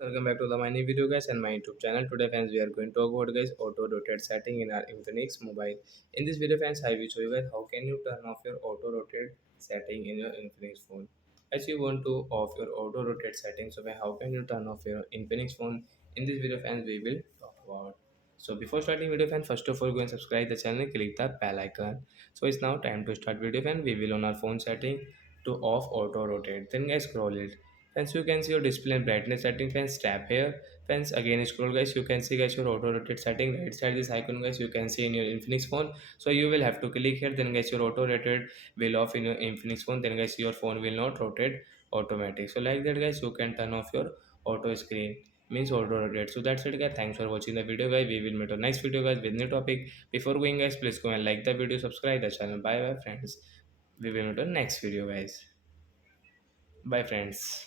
Welcome back to the my new video guys and my YouTube channel. Today fans we are going to talk about guys auto rotate setting in our Infinix mobile. In this video fans I will show you guys how can you turn off your auto rotate setting in your Infinix phone. As you want to off your auto rotate setting, so how can you turn off your Infinix phone? In this video fans we will talk about. So before starting video fan, first of all go and subscribe the channel, click the bell icon. So it's now time to start video fan. We will on our phone setting to off auto rotate. Then guys scroll it. Friends, you can see your display and brightness setting. Friends, tap here. Friends, again scroll guys. You can see guys your auto rotate setting. Right side this icon guys. You can see in your Infinix phone. So you will have to click here. Then guys your auto rotate will off in your Infinix phone. Then guys your phone will not rotate automatic. So like that guys, you can turn off your auto screen means auto rotate. So that's it guys. Thanks for watching the video guys. We will meet on next video guys with new topic. Before going guys, please go and like the video, subscribe the channel. Bye bye friends. We will meet on next video guys. Bye friends.